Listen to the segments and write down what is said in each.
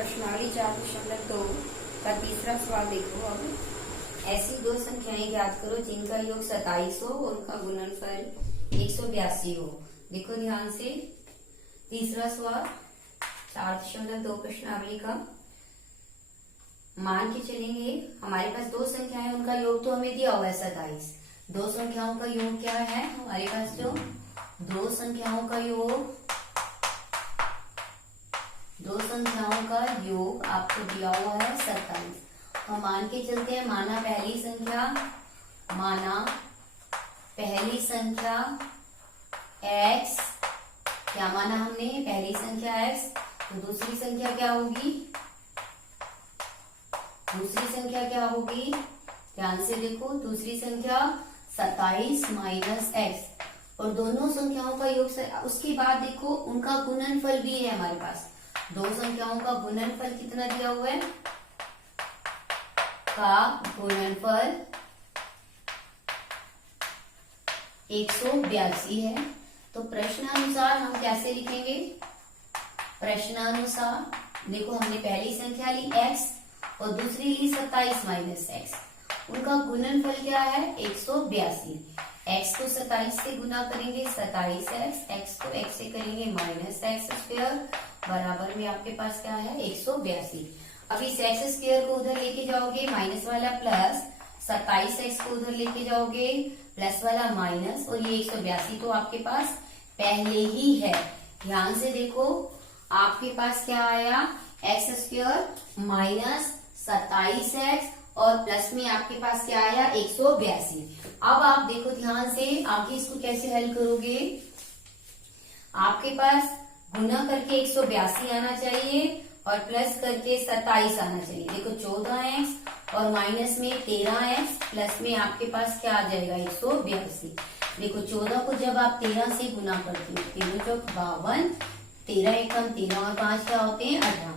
प्रश्नावली 4.2 का तीसरा सवाल देखो। अब ऐसी दो संख्याएं ज्ञात करो जिनका योग 27 हो और उनका गुणनफल 182 हो। देखो ध्यान से, तीसरा सवाल 4.2 प्रश्नावली का। मान के चलेंगे हमारे पास दो संख्याएं हैं, उनका योग तो हमें दिया हुआ है 27। दो संख्याओं का योग क्या है हमारे पास? जो दो संख्याओं का योग आपको दिया हुआ है 27। हम मान के चलते हैं। माना पहली संख्या x, क्या माना हमने? पहली संख्या x, तो दूसरी संख्या क्या होगी? ध्यान से देखो, दूसरी संख्या 27 माइनस x, और दोनों संख्याओं का योग से। उसके बाद देखो उनका गुणनफल भी है हमारे पास। दो संख्याओं का गुणनफल कितना दिया हुआ है? का गुणनफल 182 है। तो प्रश्नानुसार हम कैसे लिखेंगे? प्रश्नानुसार देखो, हमने पहली संख्या ली x और दूसरी ली 27 माइनस x। उनका गुणनफल क्या है? 182। x को 27 से गुना करेंगे 27x, x को x से करेंगे माइनस एक्स स्क्वायर, बराबर में आपके पास क्या है? 182। अब इस एक्स स्क्वायर को उधर लेके जाओगे माइनस वाला प्लस, 27x को उधर लेके जाओगे प्लस वाला माइनस, और ये 182 तो आपके पास पहले ही है। ध्यान से देखो, आपके पास क्या आया? एक्स स्क्वायर माइनस 27x और प्लस में आपके पास क्या आया? 182। अब आप देखो ध्यान से, आगे इसको कैसे हल करोगे? आपके पास गुना करके 182 आना चाहिए और प्लस करके 27 आना चाहिए। देखो 14x और माइनस में 13x, प्लस में आपके पास क्या आ जाएगा? 182। देखो 14 को जब आप 13 से गुना करते हो, 13 चौक 52, 13 एकम 13 और 5 क्या होते हैं? 18।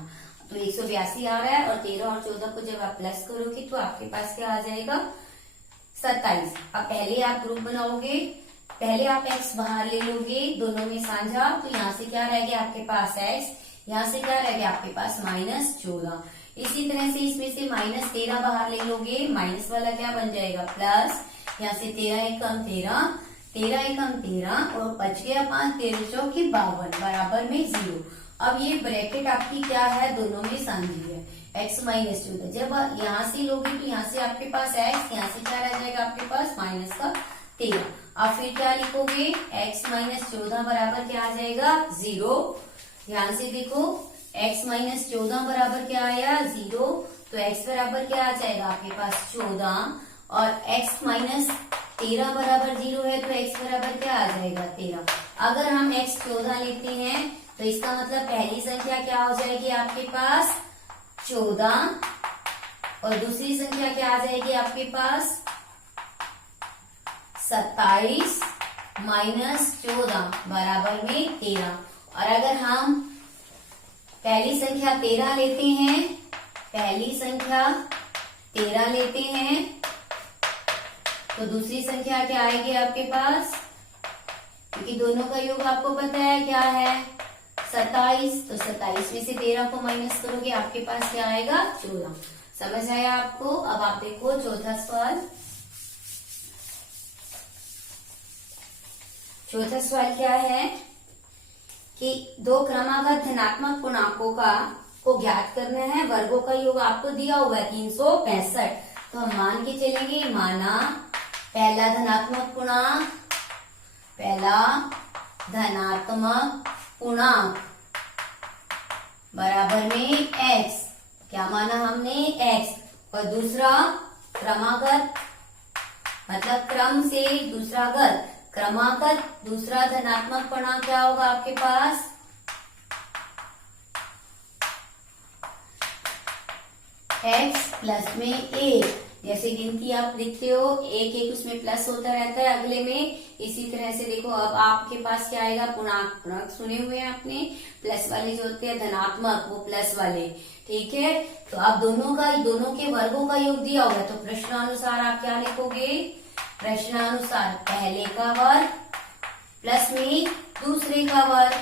तो 182 आ रहा है, और 13 और 14 को जब आप प्लस करोगे तो आपके पास क्या आ जाएगा? 27। अब पहले आप ग्रुप बनाओगे, पहले आप x बाहर ले लोगे दोनों में साझा, तो यहाँ से क्या रह गया आपके पास? x, यहाँ से क्या रह गया आपके पास? -14। इसी तरह से इसमें से -13 बाहर ले लोगे, माइनस वाला क्या बन जाएगा? प्लस, यहाँ से 13 एकम 13, 13 एकम 13 और बच गया 5, 13 चौकी 52, बराबर में 0। अब ये ब्रैकेट आपकी क्या है? दोनों में साझी है, x -14। जब यहाँ से लोगे तो यहाँ से आपके पास x, यहाँ से क्या रह जाएगा आपके पास? -13। अब फिर क्या लिखोगे? x -14 बराबर क्या आ जाएगा? 0। ध्यान से देखो, x -14 बराबर क्या आया? 0। तो x बराबर क्या आ जाएगा आपके पास? 14, और x -13 बराबर 0 है, तो x बराबर क्या आ जाएगा? 13। अगर हम x 14 लेते हैं तो इसका मतलब पहली संख्या क्या हो जाएगी आपके पास? 14, और दूसरी संख्या क्या आ जाएगी आपके पास? 27 माइनस 14 बराबर में 13। और अगर हम पहली संख्या 13 लेते हैं, तो दूसरी संख्या क्या आएगी आपके पास? क्योंकि दोनों का योग आपको पता है क्या है? 27। तो 27 में से 13 को माइनस करोगे, आपके पास क्या आएगा? 14। समझ आया आपको? अब आप देखो चौथा सवाल क्या है कि दो क्रमागत धनात्मक पूर्णांकों को ज्ञात करना है। वर्गों का योग आपको दिया हुआ है 365। तो हम मान के चलेंगे, माना पहला धनात्मक पूर्णांक बराबर में x, क्या माना हमने? x, और दूसरा क्रमागत मतलब क्रम से दूसरा गत, क्रमागत दूसरा धनात्मक पूर्णांक क्या होगा आपके पास? x प्लस में 1। जैसे गिनती आप लिखते हो, एक एक उसमें प्लस होता रहता है अगले में। इसी तरह से देखो, अब आपके पास क्या आएगा? पूर्णांक सुने हुए हैं आपने, प्लस वाले जो होते हैं धनात्मक, वो प्लस वाले, ठीक है। तो अब दोनों के वर्गों का योग दिया हुआ है, तो प्रश्नानुसार आप क्या लिखोगे? प्रश्नानुसार पहले का वर्ग प्लस में दूसरे का वर्ग,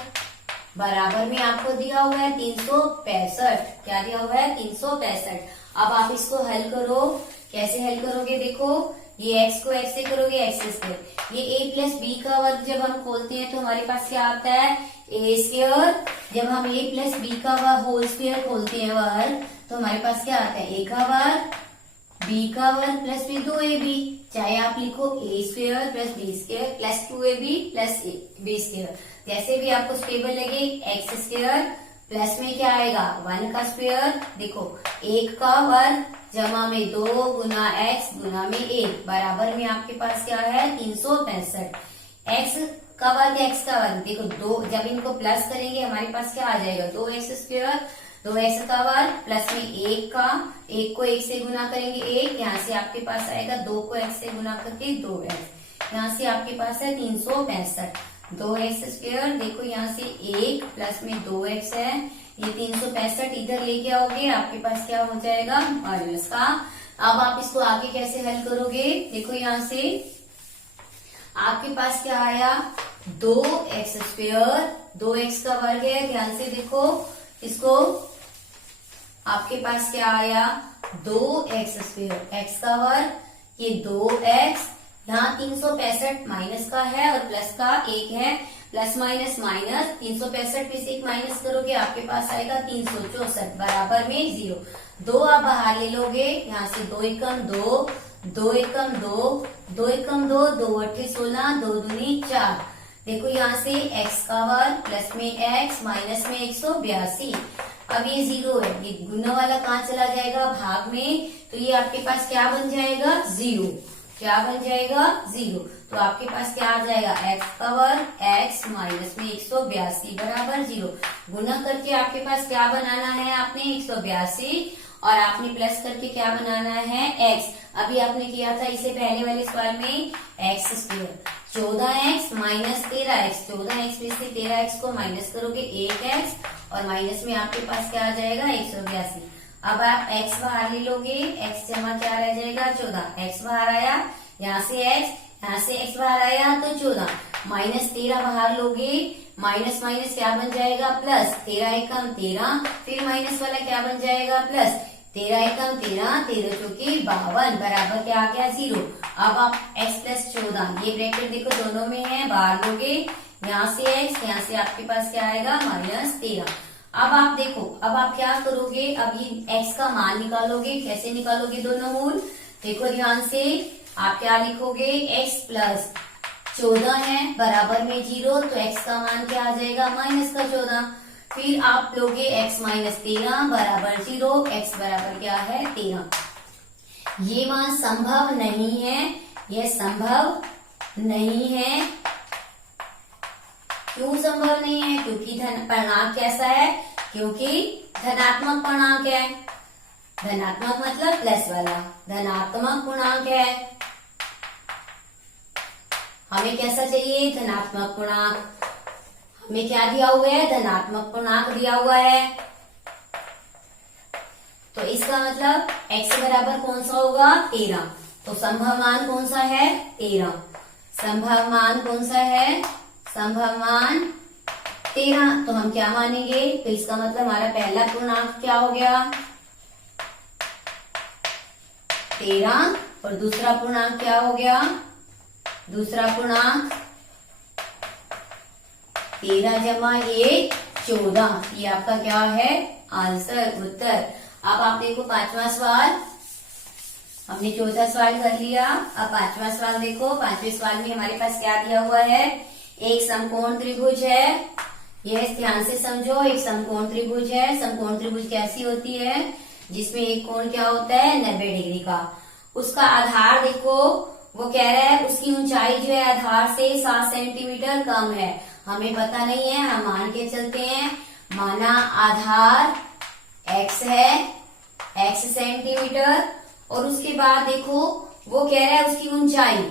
बराबर में आपको दिया हुआ है 365। क्या दिया हुआ है? 365। अब आप इसको हल करो। कैसे हल करोगे? देखो, ये x को x से करोगे x स्क्वायर, ये a प्लस बी का वर्ग जब हम खोलते हैं तो हमारे पास क्या आता है? a square. जब हम a प्लस बी का होल स्क्वायर खोलते हैं वर्ग तो हमारे पास क्या आता है? a का वर्ग b का वर्ग प्लस फिर 2ab। चाहे आप लिखो a square plus b square plus 2ab plus b square, जैसे भी आपको स्टेबल लगे। x स्क्वायर प्लस में क्या आएगा? 1 का स्क्वायर, देखो 1 का वर्ग जमा में 2 गुना x गुना में 1 बराबर में आपके पास क्या है? 365। x का वर्ग x का वर्ग, देखो 2, जब इनको प्लस करेंगे हमारे पास क्या आ जाएगा? 2x स्क्वायर, 2x का वर्ग प्लस में 1 का, 1 को 1 से गुना करेंगे 1, यहाँ से आपके पास आएगा 2 को x से गुना करके 2x, यहाँ से आपके पास है 365। 2x स्क्वायर, देखो यहाँ से 1 प्लस में 2x है, ये 365 इधर लेके आओगे आपके पास क्या हो जाएगा? माइनस का। अब आप इसको आगे कैसे हल करोगे? देखो यहाँ से आपके पास क्या आया? 2x स्क्वायर, 2x का वर्ग है, ध्यान से देखो इसको। आपके पास क्या आया? 2x स्क्वायर, x का वर्ग, ये 2x, यहाँ 365 माइनस का है और प्लस का 1 है, प्लस माइनस माइनस, 365 में से 1 माइनस करोगे आपके पास आएगा 364 बराबर में 0। 2 आप बाहर ले लोगे, यहाँ से 2 एकम 2, 2 एकम 2, 2 एकम 2, 2 अट्ठे 16, 2 दूनी 4। देखो यहाँ से x का वर्ग प्लस में x माइनस में 182। अब ये 0 है, ये गुना वाला कहाँ चला जाएगा? भाग में, तो ये आपके पास क्या बन जाएगा? 0। क्या बन जाएगा? 0। तो आपके पास क्या आ जाएगा? x का वर्ग x माइनस में 182 बराबर 0। गुना करके आपके पास क्या बनाना है? आपने 182 और आपने प्लस करके क्या बनाना है? x। अभी आपने किया था इसे पहले वाले सवाल में x square, 14x minus 13x, 14x में से 13x को माइनस करोगे 1x और माइनस में आपके पास क्या आ जाएगा? 182। अब आप x बाहर ले लोगे, x जमा क्या रह जाएगा? 14, x बाहर आया, यहाँ से x, यहाँ से x बाहर आया तो 14, माइनस 13 बाहर लोगे, माइनस माइनस क्या बन जाएगा? प्लस, 13 एकम 13, फिर माइनस वाला क्या बन जाएगा? प्लस, 13 एकम 13, 13 चौके 52 बराबर क्या आ गया? 0। अब आप x प्लस 14, ये ब्रैकेट देखो दोनों में है, बाहर लोगे, यहाँ से x, यहाँ से आपके पास क्या आएगा? माइनस 13। अब आप देखो, अब आप क्या करोगे? अब ये x का मान निकालोगे। कैसे निकालोगे दोनों मूल? देखो ध्यान से, आप क्या लिखोगे? x प्लस 14 है बराबर में 0, तो x का मान क्या आ जाएगा? माइनस का 14। फिर आप लोगे x माइनस 13 बराबर 0, x बराबर क्या है? 13। ये मान संभव नहीं है, यह संभव नहीं है। क्यों संभव नहीं है? क्योंकि पूर्णांक कैसा है? क्योंकि धनात्मक पूर्णांक है। धनात्मक मतलब प्लस वाला, धनात्मक पूर्णांक है। हमें कैसा चाहिए? धनात्मक पूर्णांक। हमें क्या दिया हुआ है? धनात्मक पूर्णांक दिया हुआ है। तो इसका मतलब x बराबर कौन सा होगा? 13। तो संभव मान कौन सा है? 13। संभव मान कौन सा है? संभव मान 13। तो हम क्या मानेंगे? तो इसका मतलब हमारा पहला पूर्णांक क्या हो गया? 13 और दूसरा पूर्णांक क्या हो गया? दूसरा पूर्णांक 13 जमा 1 14। ये आपका क्या है? आंसर, उत्तर। अब आप देखो 5वां सवाल, हमने 4था सवाल कर लिया। अब 5वां सवाल देखो। 5वें सवाल में हमारे पास क्या दिया हुआ है? एक समकोण त्रिभुज है, यह ध्यान से समझो। एक समकोण त्रिभुज है। समकोण त्रिभुज कैसी होती है? जिसमें एक कोण क्या होता है? 90 डिग्री का। उसका आधार देखो, वो कह रहा है उसकी ऊंचाई जो है आधार से 7 सेंटीमीटर कम है। हमें पता नहीं है, हम मान के चलते हैं। माना आधार x है, x सेंटीमीटर, और उसके बाद देखो वो कह रहा है उसकी ऊंचाई,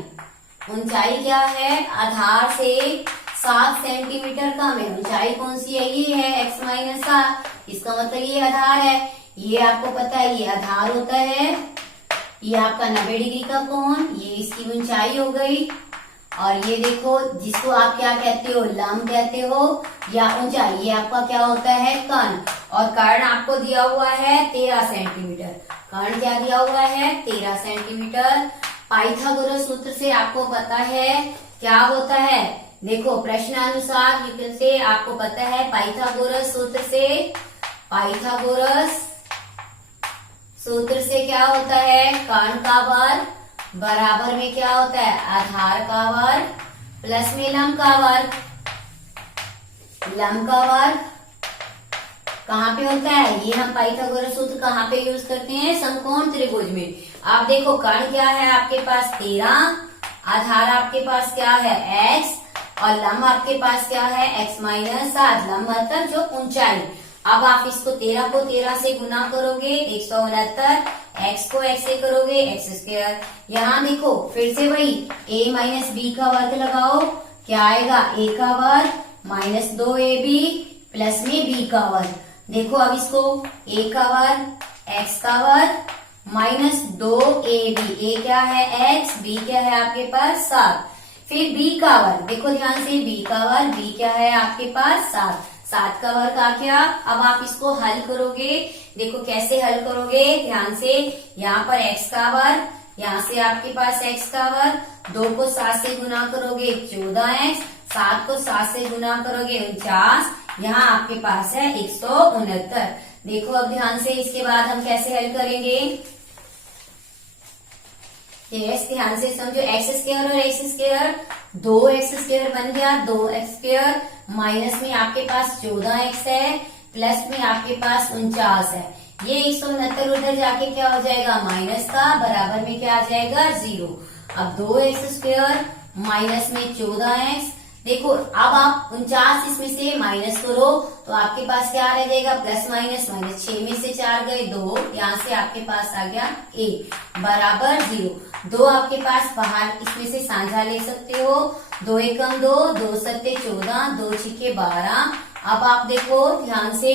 ऊंचाई क्या है? आधार से 7 सेंटीमीटर कम है। ऊंचाई कौन सी है? ये है x माइनस 7। इसका मतलब ये आधार है। ये आपको पता है, ये आधार होता है। ये आपका 90 डिग्री का कोण, ये इसकी ऊंचाई हो गई। और ये देखो जिसको आप क्या कहते हो, लंब कहते हो या ऊंचाई, ये आपका क्या होता है, कर्ण। और कर्ण आपको दिया हुआ है 13 सेंटीमीटर। कर्ण क्या दिया हुआ है, 13 सेंटीमीटर। पाइथागोरस सूत्र से आपको पता है क्या होता है, देखो प्रश्नानुसार विकल्प से आपको पता है पाइथागोरस सूत्र से, पाइथागोरस सूत्र से क्या होता है, कर्ण का वर्ग बराबर में क्या होता है, आधार का वर्ग प्लस में लंब का वर्ग। लंब का वर्ग कहाँ पे होता है, ये हम पाइथागोरस सूत्र कहाँ पे यूज करते हैं, समकोण त्रिभुज में। आप देखो कर्ण क्या है आपके पास 13, आधार आपके पास क्या है x, और लंब आपके पास क्या है x माइनस 7। लंब मतलब जो ऊंचाई। अब आप इसको 13 को 13 से गुना करोगे 169, x को x से करोगे x स्क्वायर। यहाँ देखो फिर से वही a माइनस बी का वर्ग लगाओ, क्या आएगा, a का वर्ग माइनस 2ab प्लस में b का वर्ग। देखो अब इसको a का वर्ग x का वर्ग माइनस 2ab, a क्या है x, b क्या है आपके पास 7, फिर b का वर्ग, देखो ध्यान से b का वर्ग, b क्या है आपके पास 7, 7 का वर्ग आ गया। अब आप इसको हल करोगे, देखो कैसे हल करोगे, ध्यान से, यहाँ पर x का वर्ग, यहाँ से आपके पास x का वर्ग, 2 को 7 से गुना करोगे 14x, 7 को 7 से गुना करोगे 49, यहाँ आपके पास है 169। देखो अब ध्यान से इसके बाद हम कैसे हल करेंगे, यस ध्यान से समझो, एक्स स्क्वायर और एक्स स्क्वायर, 2x स्क्वायर बन गया 2x स्क्वायर, माइनस में आपके पास 14x है, प्लस में आपके पास 49 है। ये 169 उधर जाके क्या हो जाएगा, माइनस का, बराबर में क्या आ जाएगा 0। अब 2x स्क्वायर माइनस में 14x, देखो अब आप 49 इसमें से माइनस करो तो आपके पास क्या रह जाएगा, प्लस माइनस, माइनस 6 में से 4 गए 2, यहाँ से आपके पास आ गया a बराबर 0। 2 आपके पास बाहर इसमें से साझा ले सकते हो, 2 एकम 2, 2 सत्ते 14, 2 छिके 12। अब आप देखो ध्यान से,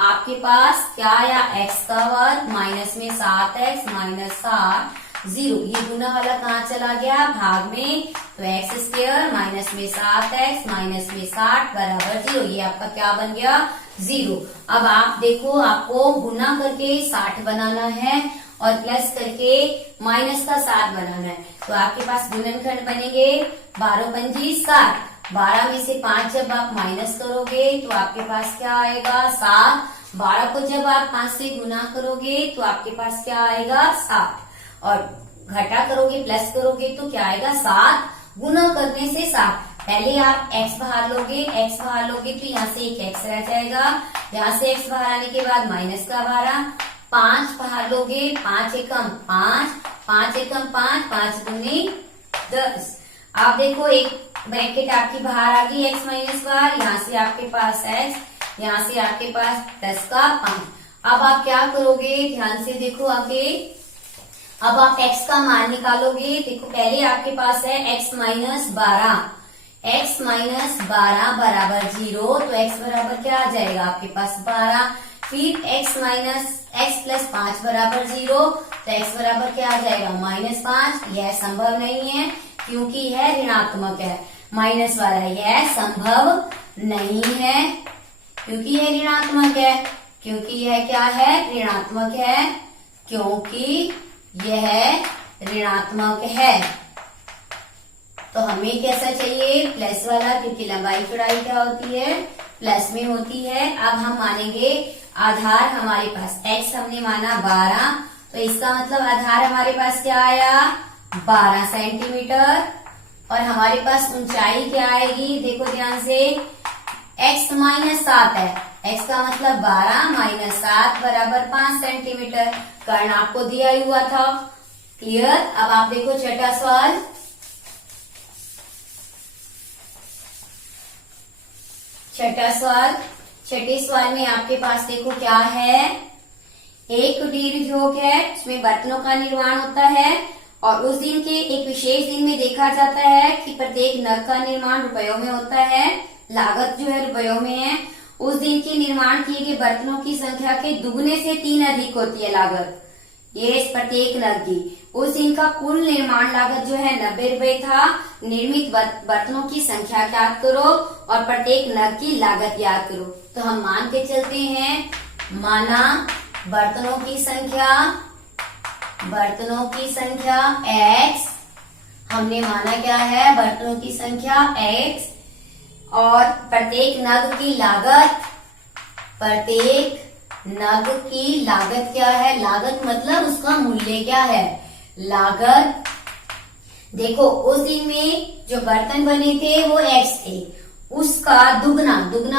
आपके पास क्या आया, x का वर्ग माइनस में 7x माइनस 7 0, ये गुना वाला कहाँ चला गया, भाग में, तो x स्क्वायर माइनस में 7x माइनस में 60 बराबर 0, ये आपका क्या बन गया 0। अब आप देखो आपको गुना करके 60 बनाना है और प्लस करके माइनस का 7 बनाना है, तो आपके पास गुणनखंड बनेंगे 12 पंजी 60, 12 में से 5 जब आप माइनस करोगे तो आपके पास क्या आएगा 7, 12 को जब आप 5 से गुना करोगे तो आपके पास क्या आएगा 7, और घटा करोगे प्लस करोगे तो क्या आएगा 7, गुना करने से 7। पहले आप x बाहर लोगे, x बाहर लोगे तो यहाँ से एक x रह जाएगा, यहाँ से x बाहर आने के बाद माइनस का 12, 5 बाहर लोगे, 5 एकम 5, 5 एकम 5, 5 दूनी 10। आप देखो एक ब्रैकेट आपकी बाहर आ गई x माइनस बाहर, यहाँ से आपके पास x, यहाँ से आपके पास 10 का 5। अब आप क्या करोगे, ध्यान से देखो आगे, अब आप x का मान निकालोगे। देखो पहले आपके पास है x माइनस 12, x माइनस 12 बराबर 0, तो x बराबर क्या आ जाएगा आपके पास 12, फिर x माइनस x प्लस 5 बराबर 0, तो x बराबर क्या आ जाएगा -5। यह संभव नहीं है क्योंकि यह ऋणात्मक है, माइनस वाला, यह संभव नहीं है क्योंकि यह ऋणात्मक है, क्योंकि यह क्या है, ऋणात्मक है, क्योंकि यह ऋणात्मक है। तो हमें कैसा चाहिए, प्लस वाला, क्योंकि लंबाई चौड़ाई क्या होती है, प्लस में होती है। अब हम मानेंगे आधार हमारे पास x हमने माना 12, तो इसका मतलब आधार हमारे पास क्या आया 12 सेंटीमीटर, और हमारे पास ऊंचाई क्या आएगी, देखो ध्यान से, x माइनस 7 है, x का मतलब 12 माइनस 7 बराबर 5 सेंटीमीटर। कर्ण आपको दिया ही हुआ था, क्लियर। अब आप देखो छठा सवाल, छठे सवाल में आपके पास देखो क्या है, एक कुटीर उद्योग है, उसमें बर्तनों का निर्माण होता है, और उस दिन के एक विशेष दिन में देखा जाता है कि प्रत्येक नग का निर्माण रुपयों में होता है, लागत जो है रुपयों में है। उस दिन के निर्माण किए गए बर्तनों की संख्या के दुगने से 3 अधिक होती है लागत। ये प्रत्येक नग की। उस दिन का कुल निर्माण लागत जो है 90 रुपए था। निर्मित बर्तनों की संख्या ज्ञात करो और प्रत्येक नग की लागत ज्ञात करो। तो हम मान के चलते हैं, माना बर्तनों की संख्या x, हमने माना क्या है, बर्तनों की संख्या x, और प्रत्येक नग की लागत क्या है, लागत मतलब उसका मूल्य क्या है, लागत। देखो उस दिन में जो बर्तन बने थे वो x थे, उसका दुगना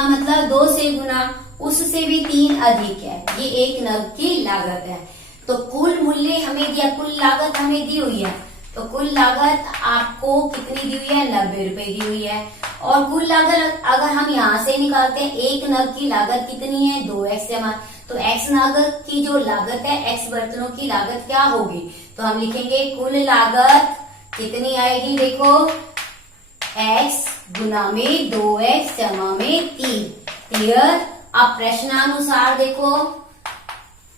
मतलब 2 से गुना, उससे भी 3 अधिक है, ये एक नग की लागत है। तो कुल मूल्य हमें दिया, कुल लागत हमें दी हुई है, तो कुल लागत आपको कितनी दी हुई है, 90 रुपए दी हुई है। और कुल लागत अगर हम यहाँ से निकालते हैं, एक नग की लागत कितनी है, 2x जमा, तो x नग की जो लागत है, x बर्तनों की लागत क्या होगी, तो हम लिखेंगे कुल लागत कितनी आएगी, देखो x गुना में 2x जमा में 3। क्लियर। अब प्रश्नानुसार देखो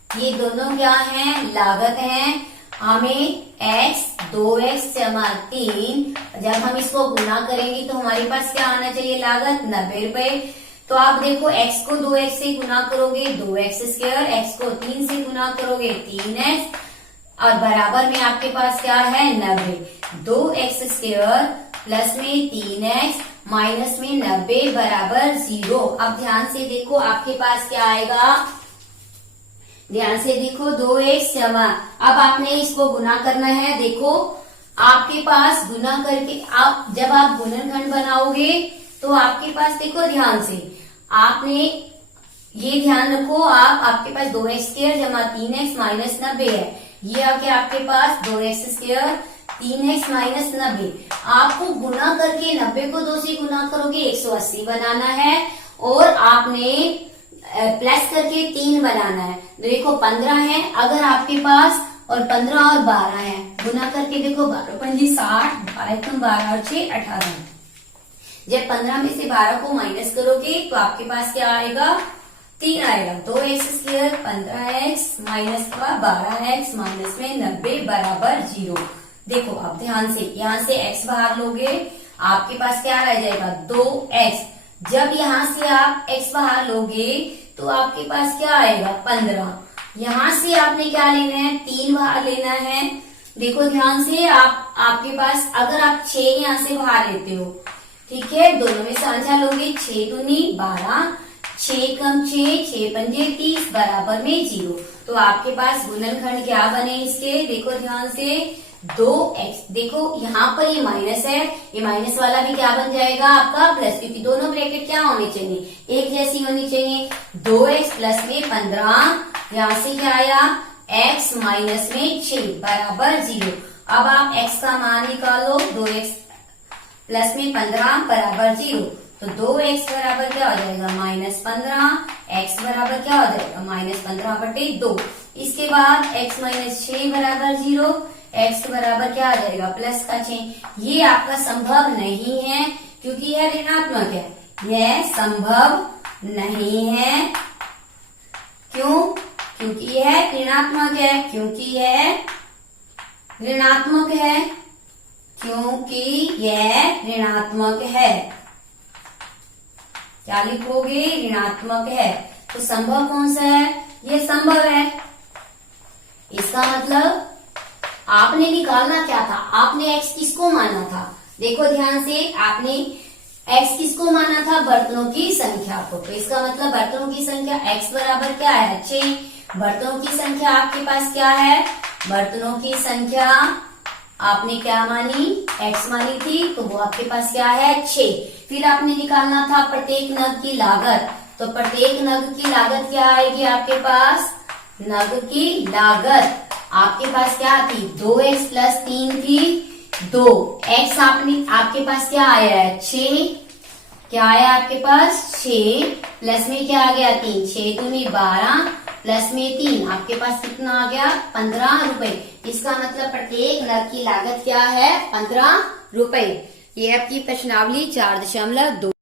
ये दोनों क्या हैं, लागत हैं। हमें x 2x जमा 3, जब हम इसको गुना करेंगे तो हमारे पास क्या आना चाहिए, लागत 90 रुपए। तो आप देखो x को 2x से गुना करोगे 2x स्क्वायर, x को 3 से गुना करोगे 3x, और बराबर में आपके पास क्या है, 90। 2x स्क्वायर प्लस में 3x माइनस में 90 बराबर 0। अब ध्यान से देखो आपके पास क्या आएगा, ध्यान से देखो 2x जमा, अब आपने इसको गुना करना है। देखो आपके पास गुना करके जब आप गुणनखंड बनाओगे तो आपके पास, देखो ध्यान से, आपने ये ध्यान रखो, आपके पास 2x स्क्वायर जमा 3x माइनस 90 है, ये आके आपके पास 2x स्क्वायर 3x माइनस 90। आपको गुना करके 90 को 2 से गुना करोगे 180 बनाना है, और आपने प्लस करके 3 बनाना है। देखो 15 है अगर आपके पास, और 15 और 12 है, गुना करके देखो 12 पंजी 60, 12 और 6 18। जब 15 में से 12 को माइनस करोगे तो आपके पास क्या आएगा, 3 आएगा। 2x square 15x minus 12x minus में 90 बराबर 0। देखो अब ध्यान से, यहाँ से x बाहर लोगे, आपके पास क्या रह जाएगा, 2x। जब यहाँ से आप x बाहर लोगे तो आपके पास क्या आएगा, 15। यहाँ से आपने क्या लेना है, 3 बाहर लेना है। देखो ध्यान से, आपके पास अगर आप 6 यहाँ से बाहर लेते हो, ठीक है, दोनों में साझा लोगे, 6 दूनी 12, 6 कम 6 पंजे 30 बराबर में 0। तो आपके पास गुणनखंड क्या बने इसके, देखो ध्यान से, 2x। देखो यहाँ पर ये माइनस है, ये माइनस वाला भी क्या बन जाएगा आपका प्लस, क्योंकि दोनों ब्रैकेट क्या होने चाहिए, एक जैसी होनी चाहिए। 2x प्लस में 15, यहाँ से क्या आया, x माइनस में 6 बराबर 0। अब आप x का मान निकालो, 2x प्लस में 15 बराबर 0, तो 2x बराबर क्या हो जाएगा, -15, x बराबर क्या हो जाएगा, -15/2। इसके बाद x माइनस 6 बराबर 0, x बराबर क्या आ जाएगा, प्लस का 6। ये आपका संभव नहीं है क्योंकि यह ऋणात्मक है, यह संभव नहीं है। क्यों, क्योंकि यह ऋणात्मक है, क्योंकि यह ऋणात्मक है, क्योंकि यह ऋणात्मक है। क्या लिखोगे, ऋणात्मक है। तो संभव कौन सा है, यह संभव है। इसका मतलब आपने निकालना क्या था, आपने x किसको माना था, देखो ध्यान से, आपने x किसको माना था, बर्तनों की संख्या को। तो इसका मतलब बर्तनों की संख्या x बराबर क्या है, 6। बर्तनों की संख्या आपके पास क्या है, बर्तनों की संख्या आपने क्या मानी, x मानी थी, तो वो आपके पास क्या है, 6। फिर आपने निकालना था प्रत्येक नग की लागत, तो प्रत्येक नग की लागत क्या आएगी आपके पास, नग की लागत आपके पास क्या थी, 2x प्लस 3 थी, 2x आपके पास क्या आया है, 6। क्या आया आपके पास, 6 प्लस में क्या आ गया, 3, 6 दूनी 12 प्लस में 3, आपके पास कितना आ गया, 15 रुपए। इसका मतलब प्रत्येक नग की लागत क्या है, 15 रुपए। ये आपकी प्रश्नावली 4.2।